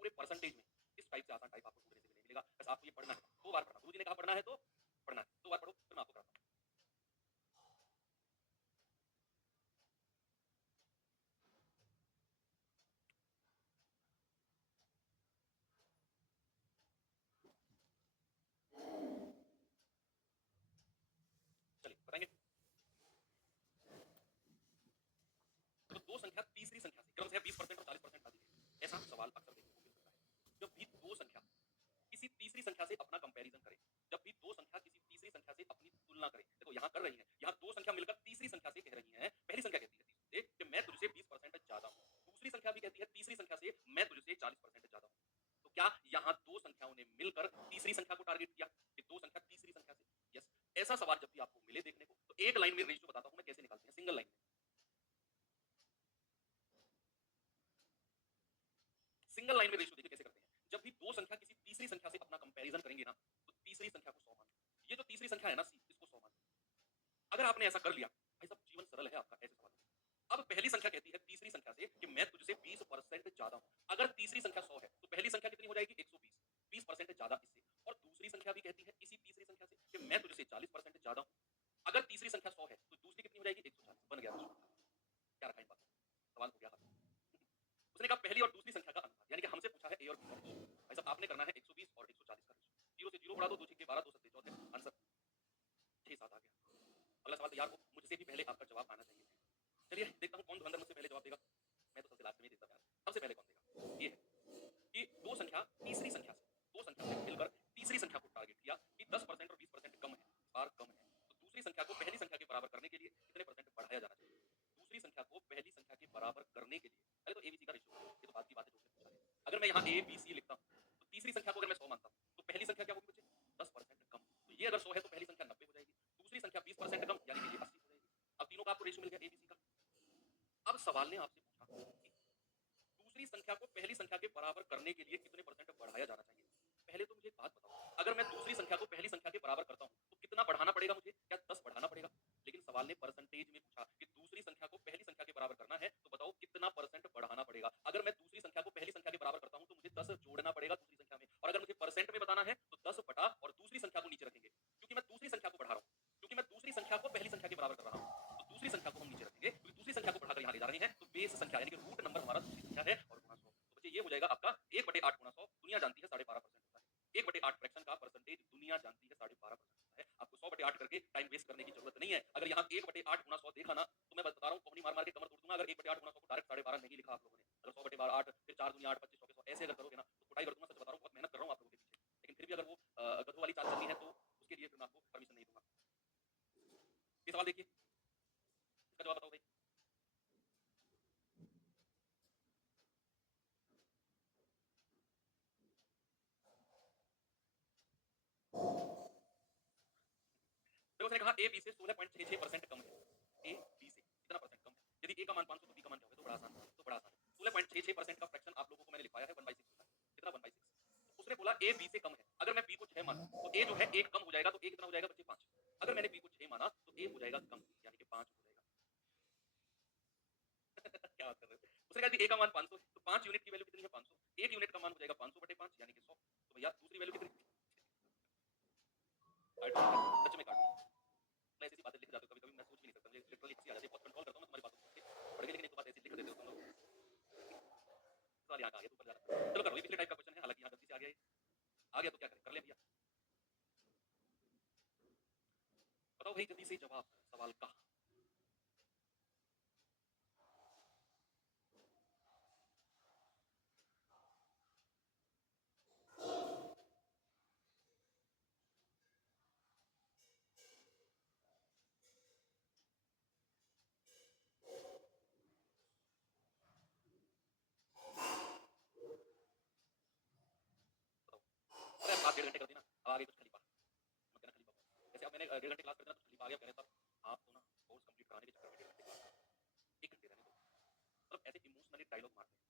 पूरे परसेंटेज में इस टाइप से आसान टाइप आपको ढूंढने से भी नहीं मिलेगा। बस आपको ये पढ़ना है, 2 बार पढ़ना। गुरुजी ने कहा पढ़ना है तो पढ़ना है, 2 बार पढ़ो फिर मैं आपको कराता हूँ। सिंगल लाइन में रेशियो देखिए कैसे करते हैं। जब भी दो संख्या किसी तीसरी संख्या से अपना कंपैरिजन करेंगे ना, तो तीसरी संख्या को 100 मान। ये जो तीसरी संख्या है ना सी, इसको 100 मान। अगर आपने ऐसा कर लिया, भाई साहब जीवन सरल है आपका ऐसे सवाल में। अब पहली संख्या कहती है तीसरी संख्या से कि मैं तुझसे 20% ज्यादा हूं। अगर तीसरी संख्या 100 है तो पहली संख्या कितनी हो जाएगी 120, 20% ज्यादा इससे। और दूसरी संख्या भी कहती है इसी तीसरी संख्या से कि मैं तुझसे 40% ज्यादा हूं। अगर तीसरी संख्या 100 है तो दूसरी कितनी हो जाएगी 140। बन गया प्रश्न। क्या रखा इन बातों में? सवाल हो गया हल। उसने कहा पहली और दूसरी संख्या का अनुपात, यानी कि हमसे पूछा है ए और बी का रेशियो। भाई साहब आपने करना है 120 और 140 का रेशियो। 0 से 0 बढ़ा दो, 2 छक्के 12, 2 सत्ते 14, आंसर 6 7 आ गया। अगला सवाल तैयार हो, मुझसे भी पहले आपका जवाब आना चाहिए। चलिए देखता हूं कौन धुरंधर मुझसे पहले जवाब देगा। मैं तो सबसे लास्ट में ही देता था यार। सबसे पहले कौन देगा? ये है कि दो संख्या तीसरी संख्या से, दो संख्या से मिलकर तीसरी संख्या को टारगेट किया कि 10% और 20% कम है, बार कम है, तो दूसरी संख्या को पहली संख्या के बराबर करने के लिए कितने परसेंट बढ़ाया जाना चाहिए? दूसरी संख्या को पहली संख्या के बराबर करने के लिए, पहले तो एबीसी का रेशियो, ये तो बात की बात है जो उसने पूछा है। अगर मैं यहाँ ए बी सी लिखता हूँ तो तीसरी संख्या को अगर मैं 100 मानता हूँ तो पहली संख्या क्या होगी बच्चे? 10% कम। तो ये अगर 100 है तो पहली संख्या 90 हो जाएगी, दूसरी संख्या 20% कम यानी कि ये 80 हो जाएगी। अब तीनों का आपको रेशियो मिल गया एबीसी का। अब सवाल ने आपसे पूछा कि दूसरी संख्या को पहली संख्या के बराबर करने के लिए कितने परसेंट बढ़ाया जाना चाहिए? पहले तो मुझे एक बात बताओ, अगर मैं दूसरी संख्या को पहली संख्या के बराबर करता हूं तो कितना बढ़ाना पड़ेगा मुझे? क्या 10 बढ़ाना पड़ेगा? लेकिन सवाल ने परसेंटेज में पूछा कि दूसरी संख्या को पहली संख्या के बराबर करना है तो बताओ कितना परसेंट बढ़ाना पड़ेगा? अगर मैं दूसरी संख्या को पहली संख्या के बराबर करता हूं तो मुझे 10 जोड़ना पड़ेगा दूसरी संख्या में, और अगर मुझे परसेंट में बताना है तो 10 बटा और दूसरी संख्या को नीचे रखेंगे, क्योंकि मैं दूसरी संख्या को बढ़ा रहा हूं, क्योंकि मैं दूसरी संख्या को पहली संख्या के बराबर कर रहा हूं, तो दूसरी संख्या को हम नीचे रखेंगे क्योंकि दूसरी संख्या को बढ़ाकर यहां ले जा रहे हैं, तो बेस संख्या यानी कि रूट नंबर हमारा दूसरी संख्या है और गुणा 100। तो बच्चे ये हो जाएगा आपका 1/8 गुणा 100, दुनिया जानती है 12.5% होता है। 1/8 फ्रैक्शन का परसेंटेज दुनिया जानती है 12.5% होता है। आपको 100/8 करके टाइम वेस्ट करने की जरूरत नहीं है। अगर यहाँ 1/8 गुणा 100 देखा ना तो मैं बता रहा हूँ कोहनी मार मार के कमर तोड़ दूंगा। अगर 1/8 गुणा 100 को डायरेक्ट 12.5 नहीं लिखा आप लोगों ने, अगर 100/8 फिर 4 दूनी 8 25 100 ऐसे अगर करोगे ना तो कुटाई कर दूंगा। सच बता रहा हूँ बहुत मेहनत कर रहा हूँ आप लोगों के पीछे, लेकिन फिर भी अगर वो गधों वाली चाल चलनी है तो उसके लिए फिर मैं आपको परमिशन नहीं दूंगा। ये सवाल देखिए, इसका जवाब बताओ भाई। तो उसने कहा ए बी से 16.66% कम है। ए बी से कितना परसेंट कम है? यदि ए का मान 500 तो बी का मान क्या होगा? तो बड़ा आसान है, तो बड़ा आसान है। 16.66% का फ्रैक्शन आप लोगों को मैंने लिखवाया है 1/6 होता है। कितना 1/6? तो उसने बोला ए बी से कम है। अगर मैं बी को 6 मानूं तो ए जो है 1 कम हो जाएगा, तो ए कितना हो जाएगा बच्चे 5। अगर मैंने बी को 6 माना तो ए हो जाएगा कम यानी कि 5 हो जाएगा। क्या बात कर रहे हो? उसने कहा ए का मान 500 है तो 5 यूनिट की वैल्यू कितनी है? 500। 1 यूनिट का मान हो जाएगा 500/5 यानी कि 100। तो भैया दूसरी वैल्यू कितनी? काट दो, सच में काट दो। मैं ऐसी बातें लिख जाता हूँ कभी-कभी, मैं सोच भी नहीं सकता, मुझे लिटरली हंसी आ जाती है। बहुत कंट्रोल करता हूँ मैं तुम्हारी बातों को पढ़ के, लेकिन एक दो बात ऐसी लिख देते हो तुम लोग। सवाल यहाँ का आ गया, तो ऊपर जाना। चलो करो, ये पिछले टाइप का क्वेश्चन है, हालांकि यहाँ गलती से आ गया ये। आ गया तो क्या करें, कर ले भैया। बताओ भाई जल्दी से जवाब सवाल का। बताओ। अरे बात 1.5 घंटे कर दी ना, अब आगे कुछ खलीफा मत देना, खलीफा जैसे अब मैंने 1.5 घंटे क्लास कर देना तो खलीफा आ गया, कह रहे सर आप तो ना कोर्स कंप्लीट कराने के चक्कर में 1.5 घंटे क्लास 1 घंटे रहने दो। मतलब ऐसे इमोशनली डायलॉग मारते हैं।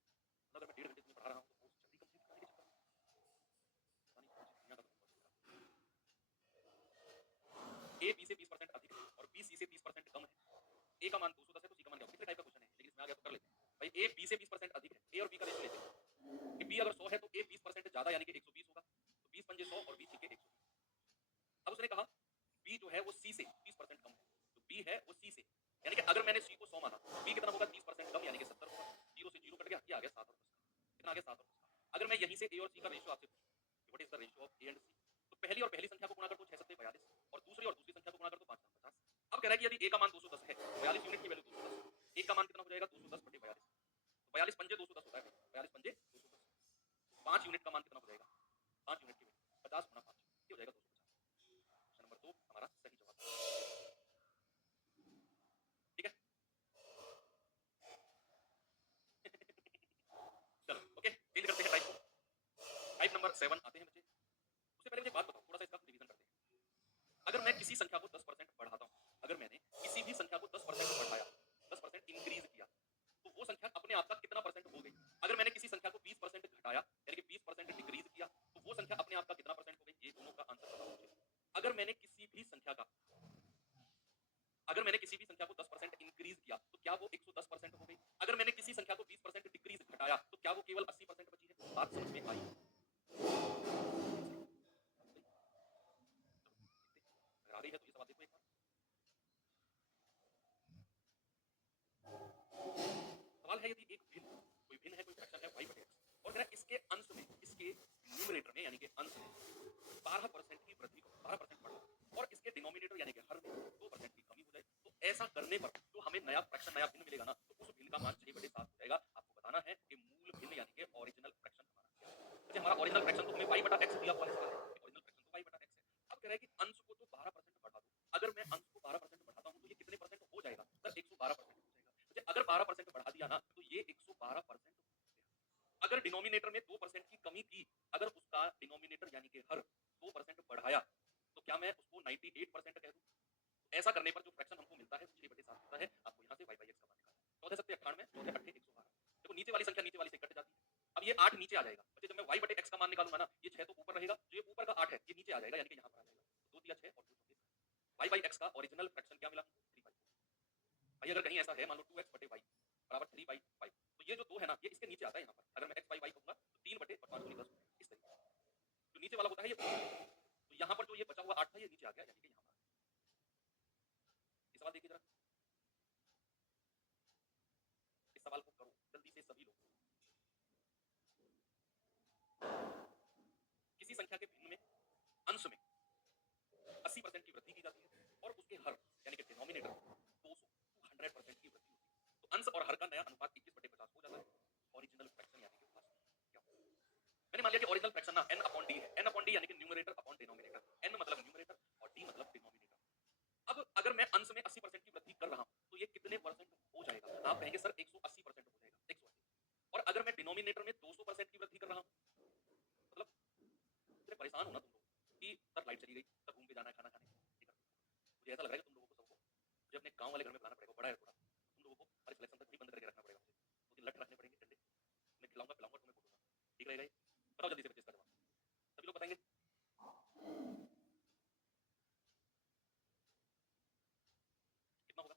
मतलब अगर मैं 1.5 घंटे तुम्हें पढ़ा रहा हूँ तो कोर्स जल्दी कंप्लीट कराने के चक्कर में पता नहीं कौन सी दुनिया का तुम बहुत बड़ा। ए बी से 20% अधिक है और बी सी से 30% कम है। ए का मान 210 है तो सी का मान क्या होगा? कितने टाइप का क्वेश्चन है, लेकिन इसमें आ गया तो कर लेते हैं भाई। ए बी से 20% अधिक है, ए और बी का रेशियो लेते हैं कि बी अगर 100 है तो ए 20% ज्यादा यानी कि 120 होगा, तो 20 पंजे 100 और बी छिके 120। अब उसने कहा बी जो है वो सी से 30% कम है, तो बी है वो सी से, यानी कि अगर मैंने सी को 100 माना तो बी कितना होगा? 30% कम यानी कि 70 होगा। 0 से 0 कट गया, ये आ गया 7 और 10 का। कितना आ गया? 7 और 10 का। अगर मैं यहीं से ए और सी का रेशियो आपसे पूछूं, what is the ratio of A and C, तो पहली और पहली संख्या को गुणा कर दो 6 7 42, और दूसरी संख्या को गुणा कर दो 5 7 50। अब कह रहा है कि यदि ए का मान 210 है तो 42 यूनिट की वैल्यू 210, ए का मान कितना हो जाएगा? 210/42। तो 42 पंजे 210 होता है, 42 पंजे 210। 5 यूनिट का मान कितना हो जाएगा? 5 यूनिट की वैल्यू 50 गुणा 5, ये हो जाएगा 250। ऑप्शन नंबर 2 हमारा सही जवाब। ठीक है, चलो ओके, चेंज करते हैं टाइप को। टाइप नंबर 7 आते हैं बच्चे। उससे पहले मुझे बात बताओ, थोड़ा सा इसका रिवीजन करते हैं। अगर मैं किसी संख्या को 10% बढ़ाता हूं, अगर मैंने किसी भी संख्या को 10% बढ़ाया, 10% इंक्रीज किया, तो वो संख्या अपने आप का कितना परसेंट हो गई? अगर मैंने किसी संख्या को 20% घटाया क्या वो केवल 80% बची है? बात समझ में आई? सही? अगर आ रही है तो ये सवाल देखो एक बार। सवाल है यदि एक भिन्न कोई भिन्न है, कोई फ्रैक्शन है y बटे x और मेरा इसके अंश में, इसके न्यूमरेटर में यानी कि अंश में 12% की वृद्धि को 12% बढ़ा और इसके डिनोमिनेटर यानी कि हर में 2% की कमी हो जाए, तो ऐसा करने पर जो हमें नया फ्रैक्शन, नया भिन्न मिलेगा ना, तो उस भिन्न का मान 6/7 हो जाएगा। आपको बताना है कि मूल भिन्न यानी कि ओरिजिनल फ्रैक्शन हमारा क्या है। जैसे हमारा ओरिजिनल फ्रैक्शन तो हमें y बटा x दिया हुआ सवाल है, ओरिजिनल फ्रैक्शन तो y बटा x है। अब कह रहा है कि अंश को तो 12% बढ़ा दो। अगर मैं अंश को 12% बढ़ाता हूं तो ये कितने परसेंट हो जाएगा? सर 112% हो जाएगा। जैसे अगर 12% बढ़ा दिया ना तो ये 112% हो गया। अगर डिनोमिनेटर में 2% की कमी की, अगर उसका डिनोमिनेटर यानी कि हर 2% बढ़ाया, तो क्या मैं उसको 98% कह दूं? ऐसा करने पर जो फ्रैक्शन हमको मिलता है वो 6/7 होता है। आपको यहाँ से y by x का मान निकालना है। 14 सत्ते 98, 14 अट्ठे 112। देखो नीचे वाली संख्या नीचे वाली से कट जाती है। अब ये 8 नीचे आ जाएगा। बच्चे जब मैं y बटे x का मान निकालूंगा ना, ये 6 तो ऊपर रहेगा, जो ये ऊपर का 8 है ये नीचे आ जाएगा, यानी कि यहाँ पर आ जाएगा। 2 दिया 6 और 2 चौके। y by x का ओरिजिनल फ्रैक्शन क्या मिला हमको? 3/4। भाई अगर कहीं ऐसा है, मान लो 2x बटे y बराबर 3/5, तो ये जो 2 है ना, ये इसके नीचे आता है यहाँ पर। अगर मैं x by y कहूंगा तो 3 बटे और 5 दूनी 10 इस तरीके से। जो नीचे वाला होता है ये ऊपर, तो यहाँ पर जो ये बचा हुआ 8 था ये नीचे आ गया, यानी कि यहाँ पर। इस सवाल देखिए जरा, इस सवाल को करो जल्दी से सभी लोग। किसी संख्या के भिन्न में अंश में 80% की वृद्धि की जाती है और उसके हर यानी कि डिनोमिनेटर 200% की वृद्धि होती है, तो अंश और हर का नया अनुपात 21/50 हो जाता है। ओरिजिनल फ्रैक्शन यानी कि वास्तविक क्या होगा? मैंने मान लिया कि ओरिजिनल फ्रैक्शन ना n अपॉन d है। n अपॉन d यानी कि न्यूमरेटर अपॉन डिनोमिनेटर। n मतलब न्यूमरेटर और d मतलब डिनोमिनेटर। अब अगर मैं अंश में 80% की वृद्धि कर रहा हूं तो ये कितने परसेंट हो जाएगा? आप कहेंगे सर 180% हो जाएगा, 180। और अगर मैं डिनोमिनेटर में 200% की वृद्धि कर रहा हूं, मतलब इतने परेशान हो ना तुम लोग कि सर लाइट चली गई, सर रूम पे जाना है खाना खाने, ये कर दो। मुझे ऐसा लग रहा है कि तुम लोगों को सबको मुझे अपने गांव वाले घर में बुलाना पड़ेगा, बड़ा है थोड़ा, तुम लोगों को हर सिलेक्शन तक भी बंद करके रखना पड़ेगा मुझे। 2 दिन लट रखने पड़ेंगे डंडे, मैं खिलाऊंगा पिलाऊंगा तुम्हें बोलूंगा, ठीक रहेगा ये? बताओ जल्दी से बच्चे इसका जवाब, सभी लोग बताएंगे कितना होगा?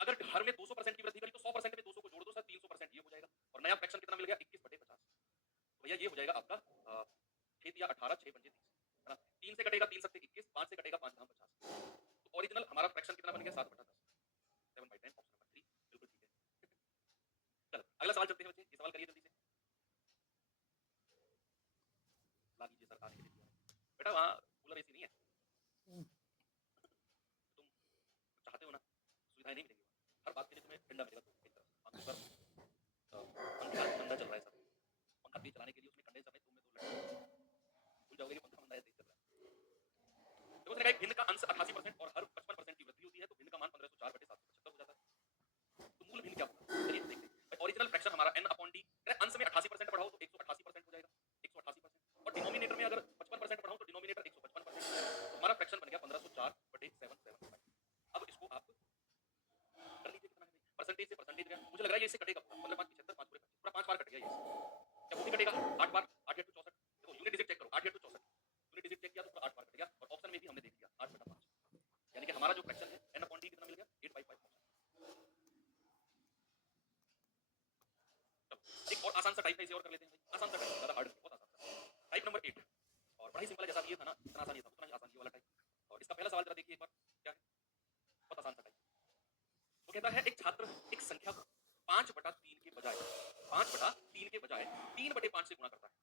अगर हर में 200% की वृद्धि करी तो 100% में 200 को जोड़ दो सर, 300% ये हो जाएगा। और नया फ्रैक्शन कितना मिल गया? 21/50। तो भैया ये हो जाएगा आपका 6 या 18, 6 पंजे 30, है ना? 3 से कटेगा 3 सत्ते 21, 5 से कटेगा 5 दाम 50। तो ओरिजिनल हमारा फ्रैक्शन कितना बन गया? 7/10, 7/10, ऑप्शन नंबर 3 बिल्कुल ठीक है। चलो अगला सवाल चलते हैं बच्चे, ये सवाल करिए जल्दी से। ला लीजिए सर, आने के लिए तैयार है। बेटा वहाँ कूलर एसी नहीं है, तुम चाहते हो ना सुविधाएं नहीं मिलेंगी वहाँ। हर बात के लिए तुम्हें ठंडा मिलेगा तो एक तरफ से। हाँ तो सर पंखा मंदा चल रहा है सर, पंखा तेज चलाने के लिए उसमें कंडेंसर में तुम में 2 लटके भूल जाओगे कि पंखा मंदा है, तेज चल रहा है। देखो उसने कहा एक भिन्न का अंश 88% और हर 55% की वृद्धि होती है, तो भिन्न का मान 1504/775 हो जाता है। तो मूल भिन्न क्या होगा? चलिए देखते हैं। ओरिजिनल फ्रैक्शन हमारा n अपॉन d, अंश में 88% बढ़ाओ तो 188% हो जाएगा, 188%। और डिनोमिनेटर में अगर 55% बढ़ाओ तो डिनोमिनेटर 155%। तो हमारा फ्रैक्शन बन गया 1504/775। अब इसको आप कर लीजिए कितना है भाई, परसेंटेज से परसेंटेज गया, मुझे लग रहा है ये इससे कटेगा पूरा, मतलब 5 75 5 पूरे 25 पूरा 5 बार कट गया ये इससे। क्या वो भी कटेगा 8 बार? 8 8 64। देखो यूनिट डिजिट चेक करो, 8 8 64 यूनिट डिजिट चेक किया तो पूरा 8 बार कट गया। और ऑप्शन में भी हमने देख लिया 8/5, यानी कि हमारा जो फ्रैक्शन है n अपॉन d कितना मिल गया? 8/5 ऑप्शन। चलो एक और आसान सा टाइप है, इसे और कर लेते हैं भाई, आसान सा टाइप, ज्यादा हार्ड नहीं, बहुत आसान सा। टाइप नंबर 8 और बड़ा ही सिंपल है, जैसा ये था ना इतना आसान ये था, उतना ही आसान ये वाला टाइप। और इसका पहला सवाल जरा देखिए एक बार, क्या है? बहुत आसान सा टाइप। वो कहता है एक छात्र एक संख्या को 5/3 के बजाय 5/3 के बजाय 3/5 से गुणा करता है।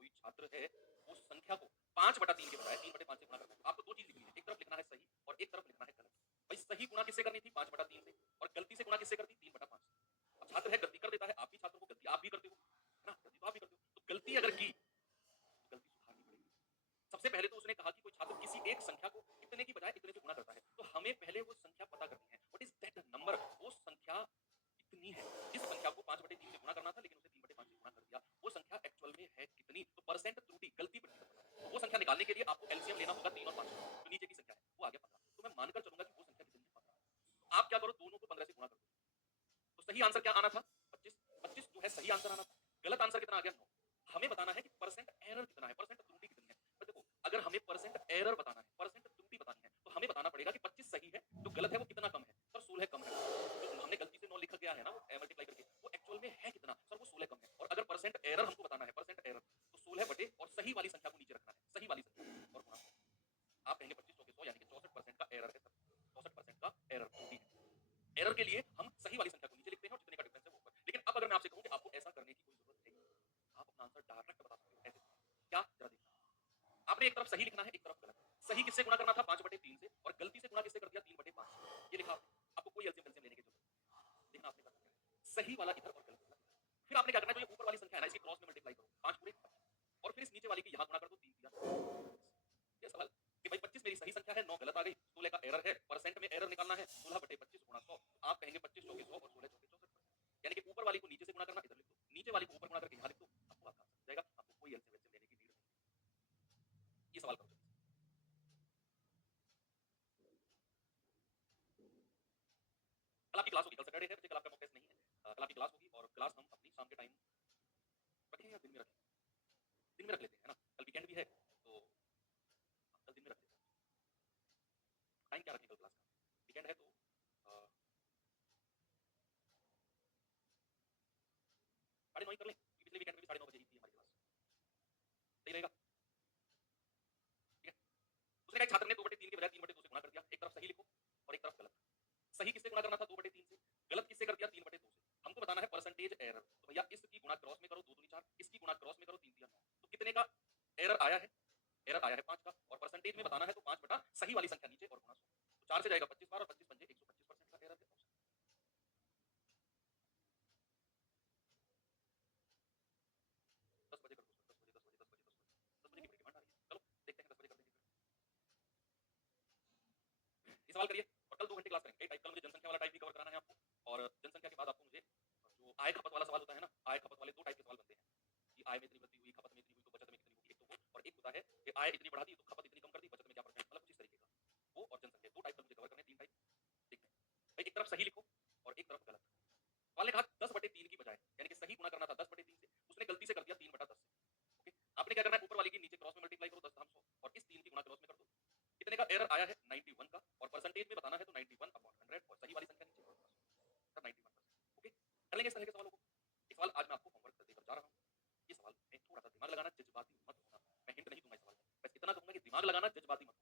कोई छात्र है उस संख्या को 5/3 के बजाय 3/5 से गुणा करता है। आपको दो चीज लिखनी है, एक तरफ लिखना है सही और एक तरफ लिखना है गलत। भाई सही गुणा किससे करनी थी? 5/3 से, और गलती से गुणा किससे करती? 3/5 से। अब छात्र है गलती कर देता है, आप भी छात्र को गलती आप भी करते हो, है ना? गलती तो आप भी करते हो, तो गलती अगर की तो गलती सुधारनी पड़ेगी। सबसे पहले तो उसने कहा कि कोई छात्र किसी एक संख्या को इतने की बजाय इतने से गुणा करता है, तो हमें पहले वो संख्या पता करनी है। What is that number? वो संख्या कितनी है? जिस संख्या को 5/3 से गुणा करना था लेकिन उसे 3/5 से गुणा कर दिया, वो संख्या एक्चुअल में है कितनी? तो परसेंट त्रुटि, गलती प्रतिशत पता है। तो वो संख्या निकालने के लिए आपको एलसीएम लेना होगा 3 और 5 का, जो नीचे की संख्या है वो आ गया 15। तो मैं मानकर चलूंगा कि वो संख्या कितनी है? 15। तो आप क्या करो, दोनों को 15 से गुणा कर दो। तो सही आंसर क्या आना था? 25। 25 जो है सही आंसर आना था। गलत आंसर कितना आ गया? 9। हमें बताना है कि परसेंट एरर कितना है, परसेंट त्रुटि कितनी है। तो देखो अगर हमें परसेंट एरर बताना है, परसेंट त्रुटि बतानी है, तो हमें बताना पड़ेगा कि 25 सही है, जो गलत है वो कितना कम है। सर 16 कम है। जो हमने गलती से 9 लिखा गया है ना वो मल्टीप्लाई करके, वो एक्चुअल में है कितना? सर वो 16 कम है। और अगर मैं आपसे कहूँ कि आपको ऐसा करने की कोई ज़रूरत है ही नहीं। आप अपना आंसर डायरेक्ट बता सकते हो ऐसे। क्या? ज़रा देखिए। आपने एक तरफ सही लिखना है, एक तरफ गलत। सही किससे गुणा करना था 5/3 से और गलती से गुणा किससे कर दिया 3/5 से। ये लिखा आपने। आपको कोई एलसीएम-वेलसीएम लेने की ज़रूरत नहीं। देखना आपने करना क्या है। सही वाला इधर और गलत वाला इधर। फिर आपने क्या करना है, जो ये ऊपर वाली संख्या है ना, इसकी क्रॉस में मल्टीप्लाई करो। 5 पूरे 25 और फिर इस नीचे वाली की यहाँ गुणा कर दो 3 तिया 25। ये सवाल कि भाई 25 मेरी सही संख्या है, 9 गलत आ गई, 16 का एरर है, परसेंट में एरर निकालना है, 16/25 गुणा 100। तो आप कहेंगे 25 चौके 100 और 16 चौके 64%। यानी कि ऊपर वाली को नीचे से गुणा करना, इधर लिख दो। नीचे वाली को ऊपर गुणा करके यहाँ लिख दो। आपको आपका आंसर आ जाएगा। आपको कोई एलसीएम-वेलसीएम लेने की नीड नहीं। ये सवाल करो जल्दी से। कल आपकी क्लास होगी, कल सैटरडे है, बच्चे कल आपका मॉक टेस्ट नहीं है। कल आपकी क्लास होगी और क्लास हम अपनी शाम के टाइम रखें या दिन में रखें? दिन में रख लेते हैं, है ना? कल वीकेंड भी है, तो हम कल दिन में रख लेते हैं। टाइम क्या रखें कल क्लास का? वीकेंड है तो 9:30 ही कर लें, क्योंकि पिछले वीकेंड में भी 9:30 बजे ही थी हमारी क्लास। सही रहेगा? ठीक है? दूसरे का एक छात्र ने 2/3 के बजाय 3/2 से गुणा कर दिया। एक तरफ सही लिखो और एक तरफ गलत। सही किससे गुणा करना था 2/3 से, गलत किससे कर दिया 3/2 से। हमको बताना है परसेंटेज एरर। तो भैया इसकी गुणा क्रॉस में करो 2 दूनी 4, इसकी गुणा क्रॉस में करो 3 तिया 9। तो कितने का एरर आया है? एरर आया है 5 का और परसेंटेज में बताना है तो 5 बटा सही वाली संख्या नीचे और गुणा 100। तो 4 से जाएगा 25 बार और 25 पंजे 125% का एरर है। 10 बजे कर दो सर, 10 बजे 10 बजे 10 बजे 10 बजे 10 बजे की बड़ी डिमांड आ रही है। चलो देखते हैं 10 बजे कर देंगे फिर। ये सवाल करिए और कल 2 घंटे क्लास करेंगे। एक टाइप कल मुझे जनसंख्या वाला टाइप भी कवर कराना है आपको और जनसंख्या के बाद आपको मुझे जो आय खपत वाला सवाल होता है ना, आय खपत वाले 2 टाइप के सवाल बनते हैं कि आय में इतनी वृद्धि हुई, खपत में इतनी हुई तो बचत में कितनी होगी। एक तो वो और एक होता है कि आय इतनी बढ़ा दी तो खपत इतनी कम कर दी, बचत में क्या परसेंट, मतलब कुछ इस तरीके का। वो और जनसंख्या 2 टाइप कल मुझे कवर करने हैं, 3 टाइप देखते हैं। भाई एक तरफ सही लिखो और एक तरफ गलत। वाले कहा 10/3 की बजाय, यानी कि सही गुणा करना था 10/3 से, उसने गलती से कर दिया 3/10 से। ओके, आपने क्या करना है, ऊपर वाली की नीचे क्रॉस में मल्टीप्लाई करो 10 धाम 100 और इस 3 की गुणा क्रॉस में कर दो। कितने का एरर आया है 91 का और परसेंटेज में बताना है तो 91/100 और सही वाली संख्या नीचे और 91%। ओके, कर लेंगे इस तरह के सवालों को। एक सवाल आज मैं आपको होमवर्क देकर जा रहा हूँ। ये सवाल में थोड़ा सा दिमाग लगाना, जज्बाती मत होना। मैं हिंट नहीं दूंगा इस सवाल में, बस इतना कहूंगा कि दिमाग लगाना, जज्बाती मत